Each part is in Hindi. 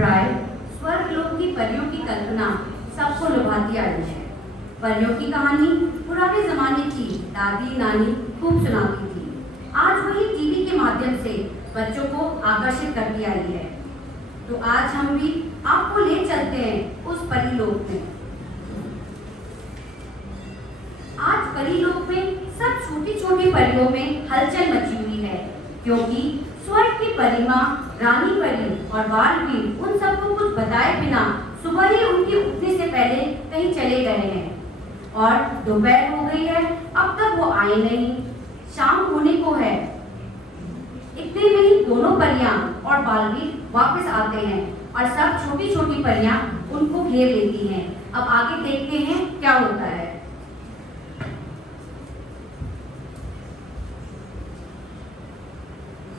प्राय स्वर्गलोक की परियों की कल्पना सबको लुभाती आई है। परियों की कहानी पुराने जमाने की दादी नानी खूब सुनाती थी। आज वही टीवी के माध्यम से बच्चों को आकर्षित करती आई है। तो आज हम भी आपको ले चलते हैं उस परीलोक में। आज परीलोक में सब छोटी छोटी परियों में हलचल मची हुई है, क्योंकि स्वर्ग की परी माँ, रानी परी और बालवीर उन सबको कुछ बताए बिना सुबह ही उनके उठने से पहले कहीं चले गए हैं और दोपहर हो गई है, अब तक वो आए नहीं। शाम होने को है। इतने में ही दोनों परियां और बालवीर वापस आते हैं और सब छोटी छोटी परियां उनको घेर लेती हैं। अब आगे देखते हैं क्या होता है।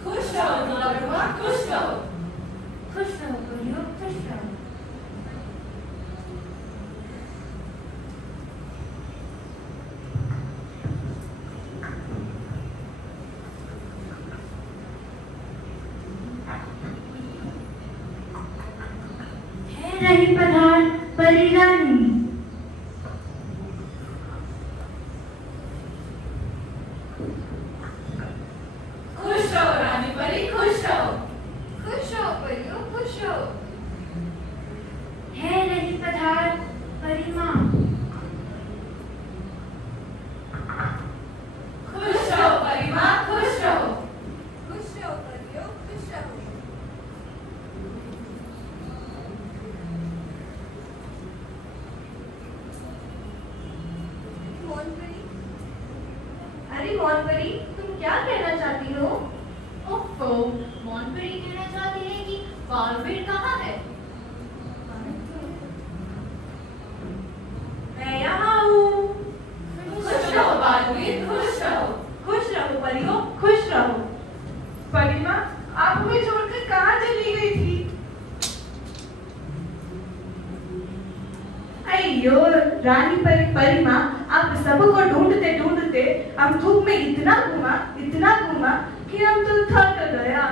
खुश रहो दुलारुआ, खुश रहो। खुश रहो परियों, खुश रहो। है रही पधार परी रानी। खुश रहो रानी परी, खुश रहो। खुश रहो परियों, खुश रहो। है रही पधार परी माँ। खुश रहो परी माँ, खुश रहो। खुश रहो परियों, खुश रहो। मोनपरी, अरे मोनपरी, तुम क्या कहना चाहती हो? ओफो, मोनपरी कहना चाहती है कि बालवीर कहाँ है? मैं यहाँ हूँ। खुश रहो बालवीर, खुश रहो। खुश रहो परियों, खुश रहो। परी माँ, आप हमें छोड़कर कहाँ चली गई थी? अयो रानी परी माँ, आप सबको ढूंढते ढूंढते हम धूप में इतना घूमा कि हम तो थक गया।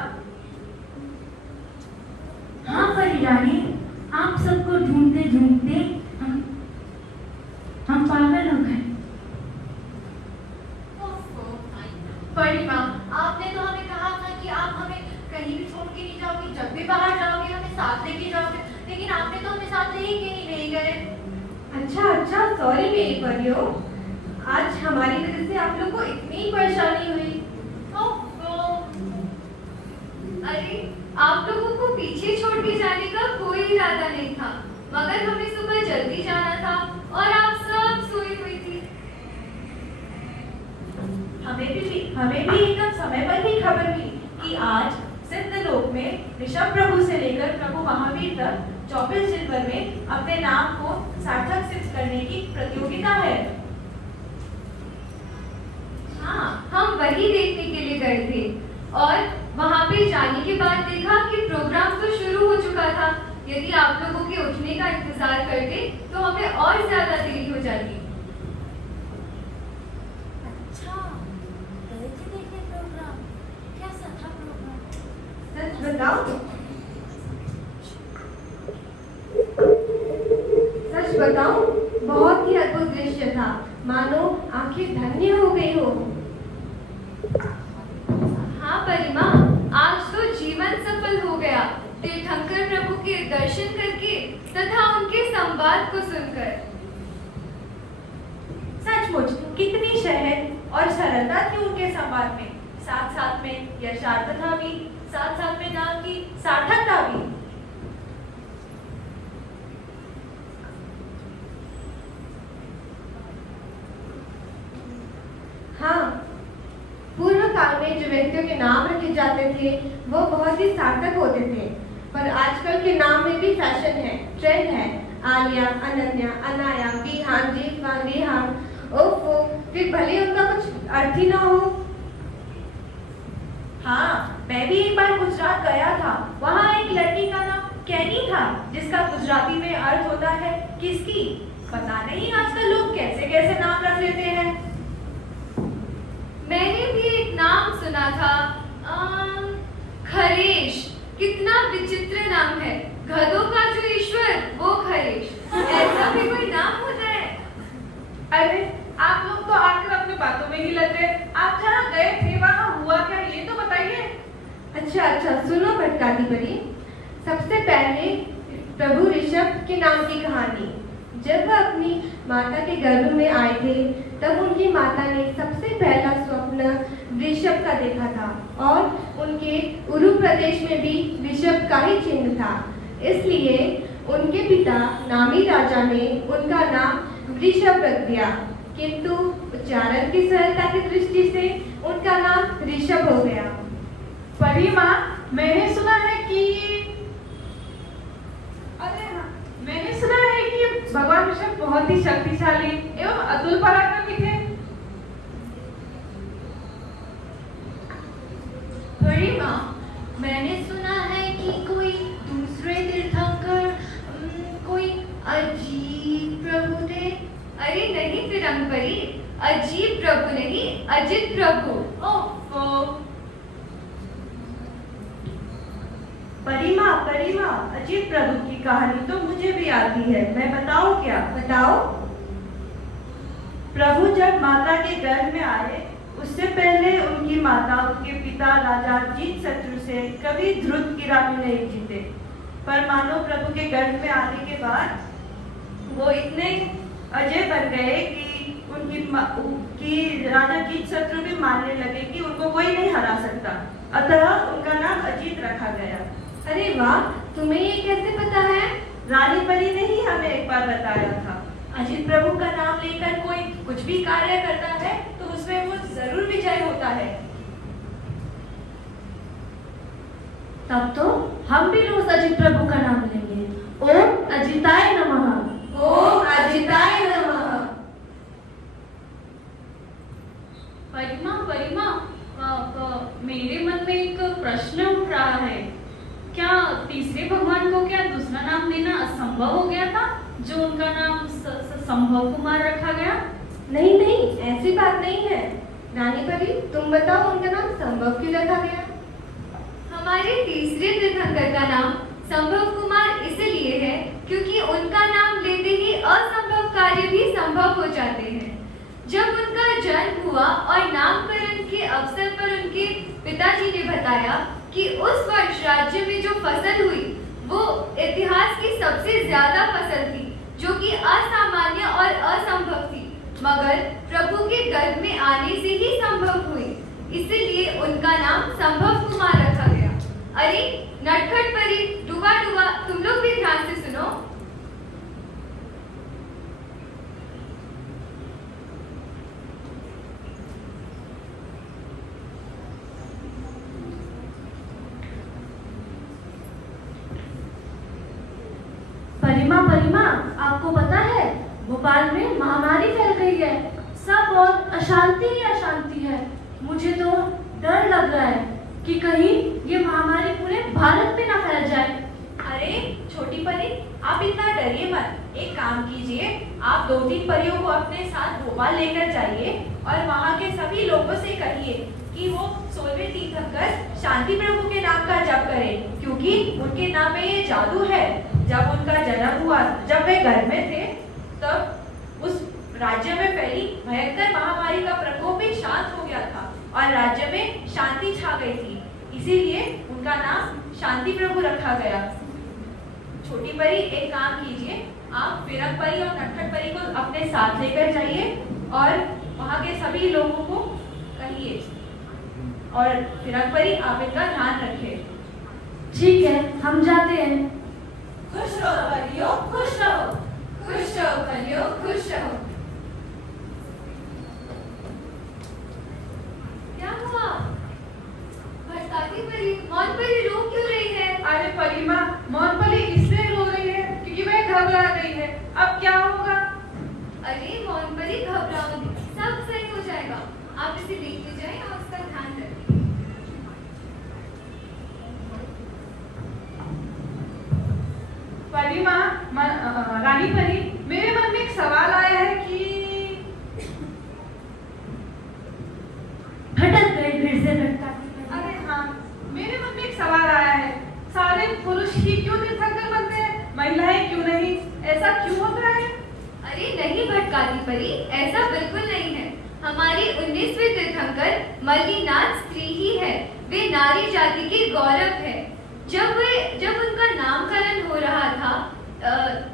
हाँ परी रानी, आप सबको ढूंढते ढूंढते हम पागल हो गए। ओफो, परी माँ, आपने तो हमें कहा था कि आप हमें कहीं भी छोड़ के नहीं जाओगे, जब भी बाहर जाओगे हमें साथ लेके जाओगे, लेकिन आपने तो हमें साथ ले ही कहीं नहीं गए। अच्छा, सॉरी मेरी परियों, आज हमारी वजह से आप लोग को इतनी परेशानी हुई। ओफो, अरे आप लोगों को पीछे छोड़ के जाने का कोई इरादा नहीं था, मगर हमें सुबह जल्दी जाना था और आप सब सोई हुई थी। हमें भी एकदम समय पर ही खबर मिली कि आज सिद्धलोक में ऋषभ प्रभु से लेकर प्रभु महावीर तक 24 दिन भर में अपने नाम को सार्थक सिद्ध करने की प्रतियोगिता है। हाँ, हम वही देखने के लिए गए थे और वहाँ पे जाने के बाद देखा कि प्रोग्राम तो शुरू हो चुका था। यदि आप लोगों के उठने का इंतजार करते तो हमें और ज्यादा देरी हो जाती। अच्छा, गए थे देखने प्रोग्राम। कैसा था प्रोग्राम? सच बताओ, बहुत ही अद्भुत दृश्य था, मानो आंखें धन्य हो गई हो। हाँ परिमा, आज तो जीवन सफल हो गया तीर्थंकर प्रभु के दर्शन करके तथा उनके संवाद को सुनकर। सचमुच कितनी शहर और सरलता थी उनके संवाद में, साथ साथ में यशार्थता भी, साथ साथ में नाम की सार्थकता भी। हाँ, पूर्व काल में जो व्यक्तियों के नाम रखे जाते थे वो बहुत ही सार्थक होते थे, पर आजकल के नाम में भी फैशन है, ट्रेंड है। आलिया, अनन्या, अनाया, विहान, जीवान, रिहान, ओफो, फिर भले उनका कुछ अर्थ ही ना हो। हाँ, मैं भी एक बार गुजरात गया था। वहाँ एक लड़की का नाम कैनी था, जिसका गुजराती में अर्थ होता है किसकी। पता नहीं आजकल लोग कैसे कैसे नाम रख लेते हैं। मैंने भी एक नाम सुना था, खरेश। कितना विचित्र नाम है। सुनो भटकाती परी। सबसे पहले प्रभु ऋषभ के नाम की कहानी। जब वह अपनी माता के गर्भ में आए थे तब उनकी माता ने सबसे पहला स्वप्न ऋषभ का देखा था और उनके उरु प्रदेश में भी ऋषभ का ही चिन्ह था। इसलिए उनके पिता नामी राजा ने उनका नाम ऋषभ रख दिया, किंतु उच्चारण की सरलता की दृष्टि से उनका नाम ऋषभ हो गया। परी माँ, मैंने सुना है कि मैंने सुना है कि भगवान ऋषभ बहुत ही शक्तिशाली एवं अतुल पराक्रमी थे। बड़ी माँ, मैंने सुना है कि कोई दूसरे तीर्थंकर कोई अजीब प्रभु थे। अरे नहीं तिरंगपरी, अजीब प्रभु नहीं, अजित प्रभु। ओफो। परिमा, अजीत प्रभु की कहानी तो मुझे भी आती है, मैं बताऊं क्या? बताओ। प्रभु जब माता के गर्भ में आए उससे पहले उनकी माता उनके पिता राजा अजीतशत्रु से कभी ध्रुव की रानी नहीं जीते, पर मानो प्रभु के गर्भ में आने के बाद वो इतने अजय बन गए कि राजा अजीतशत्रु भी मानने लगे कि उनको कोई नहीं हरा सकता, अतः उनका नाम अजीत रखा गया। अरे वाह, तुम्हें ये कैसे पता है? रानी परी ने ही हमें एक बार बताया था। अजित प्रभु का नाम लेकर कोई कुछ भी कार्य करता है तो उसमें वो जरूर विजय होता है। तब तो हम भी रोज अजित प्रभु का नाम लेंगे। ओम अजिताय नमः। ओम अजिताय नमः। परिमा, मेरे मन में एक प्रश्न उठ रहा है। क्या तीसरे भगवान को क्या दूसरा नाम देना असंभव हो गया था, जो उनका नाम संभव कुमार रखा गया? नहीं, ऐसी बात नहीं है। रानी परी, तुम बताओ उनका नाम संभव क्यों रखा गया? हमारे तीसरे तीर्थंकर का नाम संभव कुमार इसलिए है क्योंकि उनका नाम लेते ही असंभव कार्य भी संभव हो जाते हैं। जब उनका जन्म हुआ और नामकरण के अवसर पर उनके पिताजी ने बताया कि उस वर्ष राज्य में जो फसल हुई वो इतिहास की सबसे ज्यादा फसल थी, जो कि असामान्य और असंभव थी, मगर प्रभु के गर्भ में आने से ही संभव हुई, इसलिए उनका नाम संभव कुमार रखा गया। अरे नटखट परी, डुबा, तुम लोग भी ध्यान से सुनो। परिमा, आपको पता है भोपाल में महामारी फैल गई है। सब और अशांति ही अशांति है। मुझे तो डर लग रहा है कि कहीं ये महामारी पूरे भारत में ना फैल जाए। अरे छोटी परी, आप इतना डरिए मत। एक काम कीजिए, आप 2-3 परियों को अपने साथ भोपाल लेकर जाइए और वहाँ के सभी लोगों से कहिए कि वो 16वें तीर्थंकर शांति प्रभु के नाम का जप करें, क्योंकि उनके नाम में ये जादू है। जब उनका जन्म हुआ, जब वे घर में थे, तब उस राज्य में फैली भयंकर महामारी का प्रकोप भी शांत हो गया था और राज्य में शांति छा गई थी, इसीलिए उनका नाम शांति प्रभु रखा गया। छोटी परी, एक काम कीजिए, आप फिरंग परी और नटखट परी को अपने साथ लेकर जाइए और वहाँ के सभी लोगों को कहिए, और फिरंग परी आप इनका ध्यान रखें। ठीक है, हम जाते हैं। खुश रहो परियो, खुश रहो। खुश रहो परियो, खुश रहो। क्या हुआ? भटकाती परी, मौन परी रो क्यों रही है? अरे परिमा, मौन परी इसलिए रो रही है क्योंकि वह घबरा गई है। अब क्या होगा? अरे मौन परी, घबराओ नहीं, सब सही हो जाएगा। आप इसे लेके जाएं और उसका ध्यान रखें। परिमा, रानी परी, मेरे मन में एक सवाल आया है कि भटक गए फिर से भटकाती परी। अरे हाँ, मेरे मन में एक सवाल आया है, सारे पुरुष ही क्यों तीर्थंकर बनते हैं, महिलाएं क्यों नहीं? ऐसा क्यों होता है? अरे नहीं भटकाती परी, ऐसा बिल्कुल नहीं है। हमारी 19वीं तीर्थंकर मल्लीनाथ स्त्री ही है। वे नारी जाति के गौरव है। जब उनका नामकरण हो रहा था,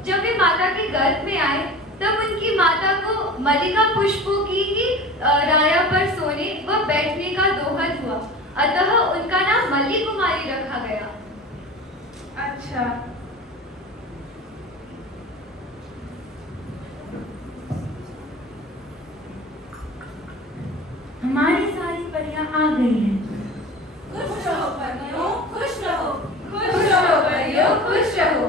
जब वे माता के गर्भ में आए, तब उनकी माता को मल्लिका पुष्पों की ही राया पर सोने व बैठने का दोहद हुआ, अतः उनका नाम मल्ली कुमारी रखा गया। अच्छा, हमारी सारी परियां आ गई हैं। खुश रहो परियों, खुश रहो। खुश रहो परियों, खुश रहो।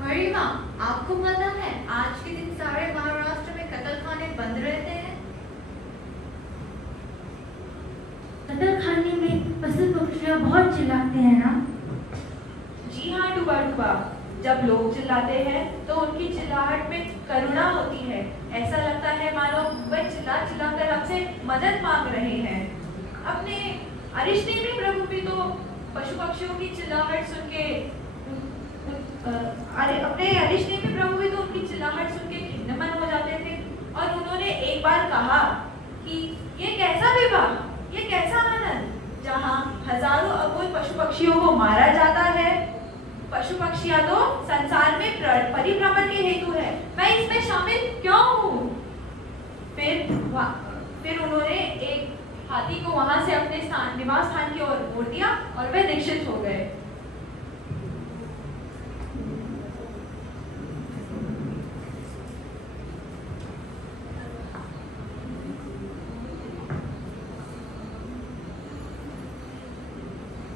गरिमा, आपको पता है आज के दिन सारे महाराष्ट्र में कत्लखाने बंद रहते हैं। कत्लखाने में पशु पक्षियां बहुत चिल्लाते हैं ना। जी हाँ डूबा डूबा, जब लोग चिल्लाते हैं तो उनकी चिल्लाहट में करुणा होती है। ऐसा लगता है मानो वह चिल्ला चिल्लाकर हमसे मदद मांग रहे हैं। अपने अरिष्टेमी प्रभु भी तो पशु पक्षियों की चिल्लाहट सुन के अपने अरिष्टेमी प्रभु भी तो उनकी चिल्लाहट सुन के खिन्नमन हो जाते थे, और उन्होंने एक बार कहा कि ये कैसा विवाह, ये कैसा आनंद, जहाँ हजारों अबोध पशु पक्षियों को मारा जाता है। पशु पक्षियां तो संसार में परिभ्रमण के हेतु है, मैं इसमें शामिल क्यों हूँ। फिर उन्होंने एक हाथी को वहां से अपने निवास स्थान की ओर मोड़ दिया और वे दीक्षित हो गए।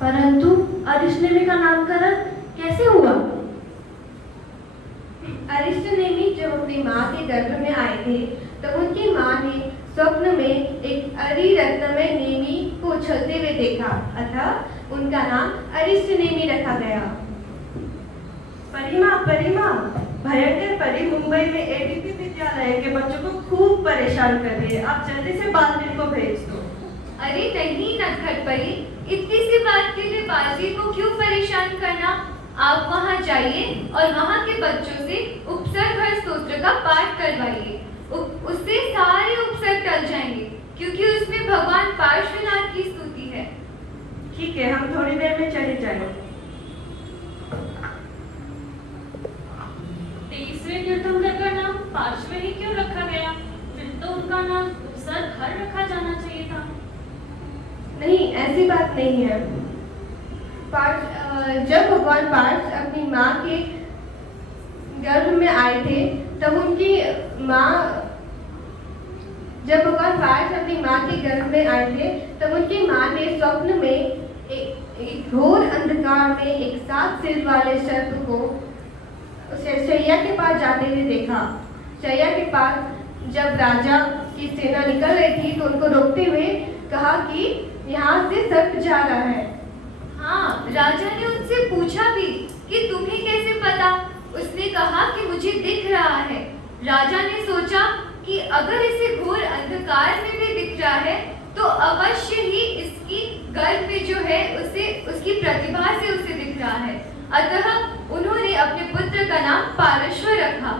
परंतु अरिष्टेमी का नामकरण कैसे हुआ? अरिष्टनेमी जब अपनी माँ के गर्भ में आए थे, तब उनकी माँ ने स्वप्न में एक अरिरत्नमय नेमी को उछलते हुए देखा, अतः उनका नाम अरिष्टनेमी रखा गया। परिमा, भयंकर परी मुंबई में एडीपी विद्यालय के बच्चों को खूब परेशान कर रही है। आप जल्दी से बालवीर को भेज दो। अरे नहीं नटखट परी, इतनी सी बात के लिए बालवीर को क्यों परेशान करना। आप वहां जाइए और वहां के बच्चों से उपसर्ग स्तोत्र का पाठ करवाइए। उससे सारे उपसर्ग टल जाएंगे, क्योंकि उसमें भगवान पार्श्वनाथ की स्तुति है। ठीक है, हम थोड़ी देर में चले जाएंगे। तीसरे तीर्थंकर का नाम पार्श्व ही क्यों रखा गया? फिर तो उनका नाम उपसर्ग हर रखा जाना चाहिए था। नहीं, ऐसी बात नहीं है। जब भगवान पार्थ अपनी माँ के गर्भ में आए थे, तब उनकी माँ जब भगवान पार्थ अपनी माँ के गर्भ में आए थे, तब उनकी माँ ने स्वप्न में एक घोर अंधकार में एक 7 सिर वाले सर्प को शैया के पास जाते हुए देखा। शैया के पास जब राजा की सेना निकल रही थी, तो उनको रोकते हुए कहा कि यहाँ से सर्प जा रहा है। हाँ, राजा ने उनसे पूछा भी कि तुम्हें कैसे पता। उसने कहा कि मुझे दिख रहा है। राजा ने सोचा कि अगर इसे घोर अंधकार में भी दिख रहा है, तो अवश्य ही इसकी गर्भ में जो है उसे उसकी प्रतिभा से उसे दिख रहा है। अतः उन्होंने अपने पुत्र का नाम पारश्व रखा।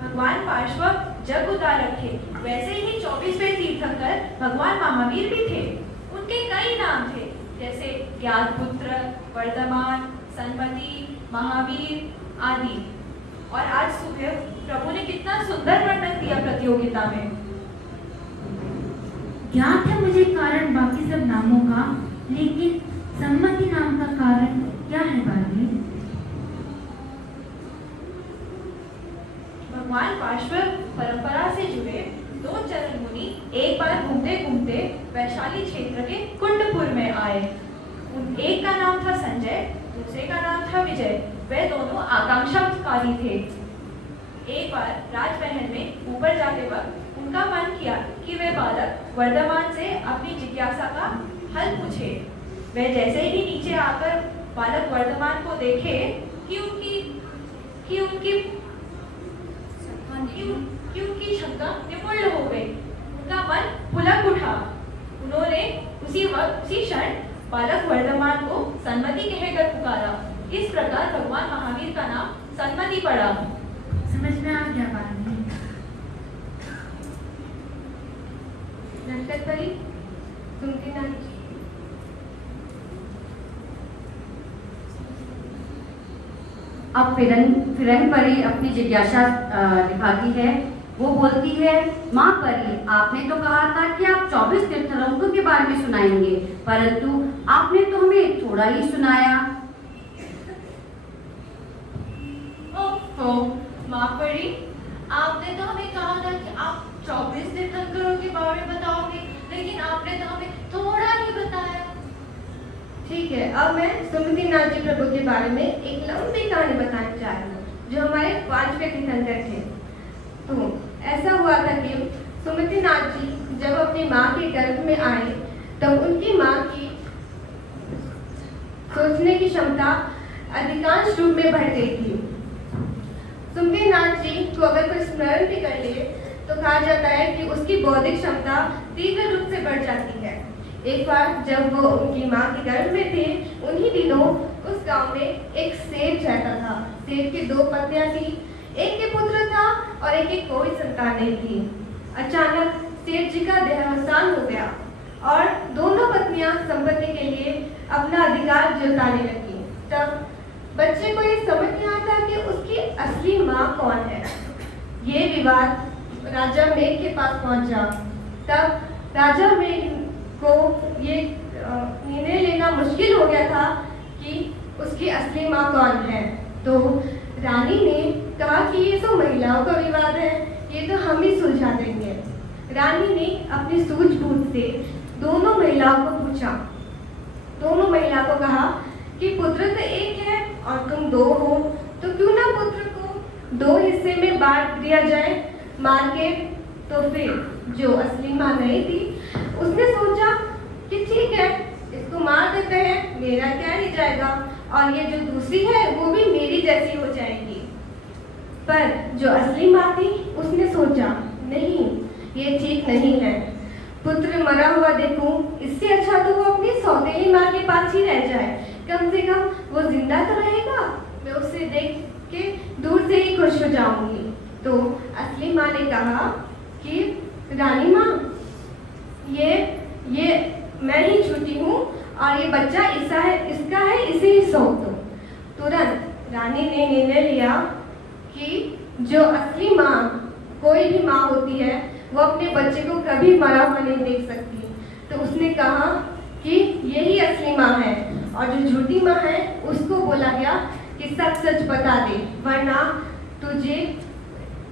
भगवान पार्श्व जग उतारक थे, वैसे ही 24वें तीर्थंकर भगवान महावीर भी थे। उनके कई नाम थे, जैसे ज्ञातपुत्र, वर्धमान, सन्मति, महावीर आदि। और आज सुबह प्रभु ने कितना सुंदर वर्णन दिया प्रतियोगिता में। ज्ञात है मुझे कारण बाकी सब नामों का, लेकिन सम्मति नाम का कारण क्या है बालवीर? भगवान पार्श्व परंपरा से जुड़े 2 चरण मुनि एक बार घूमते घूमते वैशाली क्षेत्र के कुंडपुर में आए। एक का नाम था संजय, दूसरे का नाम था विजय। वे दोनों आकांक्षाकारी थे। एक बार राजमहल में ऊपर जाते वक्त उनका मन किया कि वे बालक वर्धमान से अपनी जिज्ञासा का हल पूछे। वे जैसे ही नीचे आकर बालक वर्धमान को देखे कि उनकी शंका निपुण हो गई। उनका मन पुलक उठा। उन्होंने उसी क्षण बालक वर्धमान को सन्मति कहकर पुकारा। इस प्रकार भगवान महावीर का नाम सन्मति पड़ा। समझ में आ गया बालवीर। खटखट परी, सुमति नानी जी। अब फिरंग परी अपनी जिज्ञासा दिखाती है। वो बोलती है, माँ परी, आपने तो कहा था कि आप 24 तीर्थंकरों के बारे में सुनाएंगे, परंतु आपने तो हमें थोड़ा ही सुनाया। ओफो, माँ परी, आपने तो हमें कहा था कि आप 24 तीर्थंकरों के बारे में बताओगे, लेकिन आपने तो हमें थोड़ा ही बताया। ठीक है, अब मैं सुमति नाथ जी प्रभु के बारे में एक लंबी कहानी बताना चाह रही हूँ, जो हमारे 5वें तीर्थंकर थे। तो ऐसा हुआ था कि सुमति नाथ जी जब अपनी माँ के गर्भ में आए, तब उनकी माँ की सोचने की क्षमता अधिकांश रूप में बढ़ गई थी। सुमति नाथ जी को अगर कोई स्मरण भी कर ले तो कहा जाता है कि उसकी बौद्धिक क्षमता तीव्र रूप से बढ़ जाती है। एक बार जब वो उनकी माँ के गर्भ में थे, उन्हीं दिनों उस गांव में एक सेठ रहता था। सेठ की 2 पत्नियां थी, एक के पुत्र था और एक की कोई संतान नहीं थी। अचानक सेठ जी का देहावसान हो गया और दोनों पत्नियां संपत्ति के लिए अपना अधिकार जताने लगी। तब बच्चे को ये समझ नहीं आता कि उसकी असली माँ कौन है। ये विवाद राजा मेघ के पास पहुंचा। तब राजा मेघ को ये निर्णय लेना मुश्किल हो गया था कि उसकी असली माँ कौन है। तो रानी ने कहा कि ये तो महिलाओं का विवाद है, ये तो हम ही सुलझा देंगे। रानी ने अपनी सूझबूझ से दोनों महिलाओं को पूछा। दोनों महिला को कहा कि पुत्र तो एक है और तुम 2 हो, तो क्यों ना पुत्र को 2 हिस्से में बांट दिया जाए मार के। तो फिर जो असली माँ नहीं थी, उसने सोचा कि ठीक है, इसको मार देते हैं, मेरा क्या ही जाएगा, और ये जो दूसरी है वो भी मेरी जैसी हो जाएगी। पर जो असली माँ थी, उसने सोचा नहीं, ये ठीक नहीं है। पुत्र मरा हुआ देखूं, इससे अच्छा तो वो अपनी सौतेली माँ के पास ही रह जाए, कम से कम वो जिंदा तो रहेगा, मैं उसे देख के दूर से ही खुश हो जाऊंगी। तो असली माँ ने कहा कि रानी माँ, ये मैं ही छूटी हूँ और ये बच्चा इसका है, इसे ही सौंप दो। तुरंत रानी ने निर्णय लिया कि जो असली माँ, कोई भी माँ होती है, वो अपने बच्चे को कभी मरा हुआ नहीं देख सकती। तो उसने कहा कि यही असली माँ है, और जो झूठी माँ है उसको बोला गया कि सच सच बता दे, वरना तुझे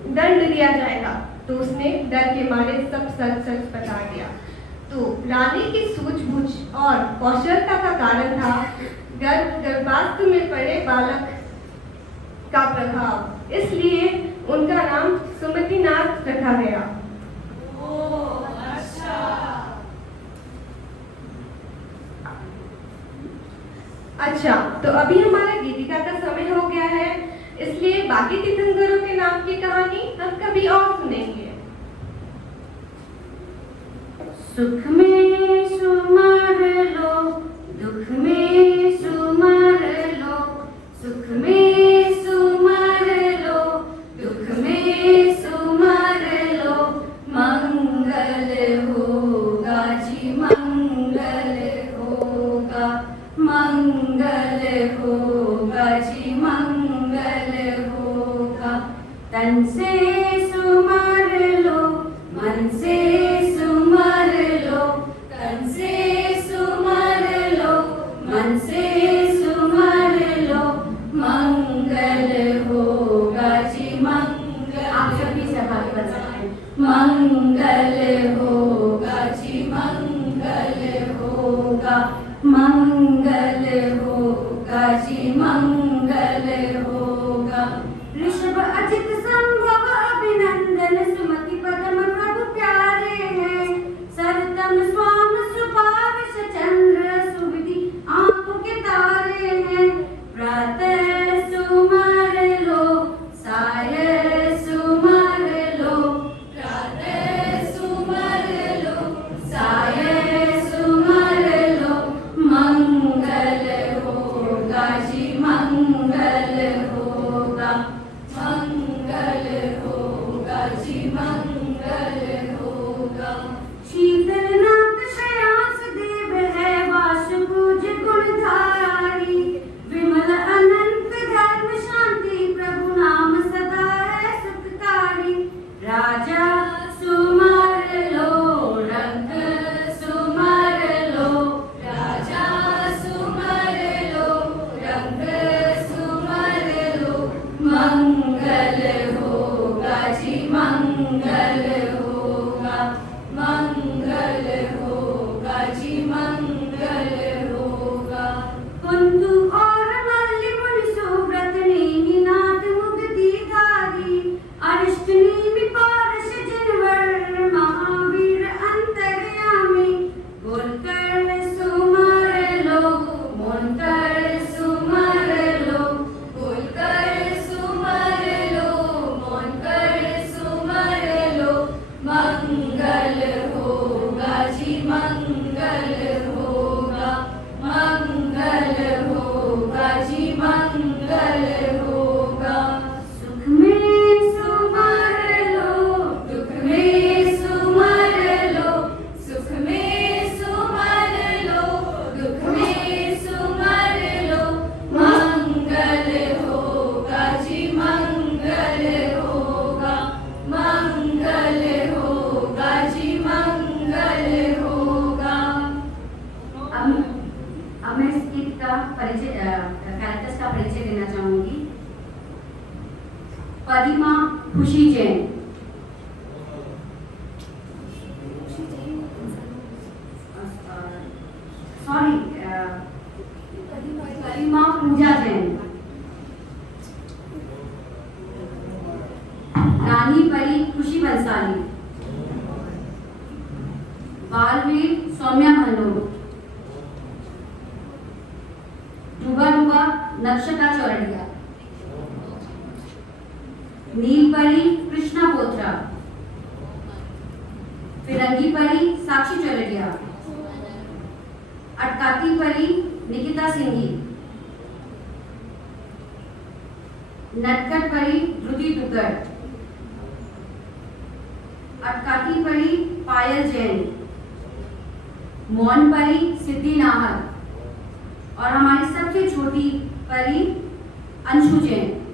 दंड दिया जाएगा। तो उसने डर के मारे सब सच सच बता दिया। तो रानी की सूझबूझ और कौशलता का कारण था गर्भावस्था में पड़े बालक का प्रभाव, इसलिए उनका नाम सुमति नाथ रखा गया। अच्छा, तो अभी हमारा गीतिका का समय हो गया है, इसलिए बाकी तीर्थंकरों के नाम की कहानी हम कभी और सुनेंगे। सुख में सुमर लो, दुख में सुमर लो, सुख में सुमर लो, दुख में सुमर लो, मंगल होगा जी मंगल होगा, मंगल होगा जी मंगल होगा। तन से सुमर लो, मन से सुमर लो, तन से सुमर लो, मन से सुमर लो, मंगल होगा जी मंगल। आप सभी सहभागी बन सकते हैं। मंगल होगा जी मंगल होगा, मंगल होगा जी मंगल होगा। ऋषभ अजित संभव अभिनंदन, सुमति पदम प्रभु प्यारे हैं। सरतम स्वाम सुपाविश चंद्र, सुविधि आंखों के तारे हैं। प्रातः सुमर लो, साय सुमर लो, प्रातः सुमर लो, साय सुमर लो, मंगल होगा जी मंगल होगा, मंगल होगा जी मंगल होगा। शीतल खुशी जैन। सॉरी, करीमा पूजा जैन। रानी परी खुशी बंसाली। बालवीर सौम्या भनोर। डूबा डूबा नक्षता चौरडिया। नीलपरी कृष्णा बोत्रा। फिरंगी परी साक्षी चौरडिया। अटकाती परी निकिता सिंघी। नटखट परी ध्रुति दुकड़। अटकाती परी पायल जैन। मौन परी सिद्धि नाहर। और हमारी सबसे छोटी परी अंशु जैन।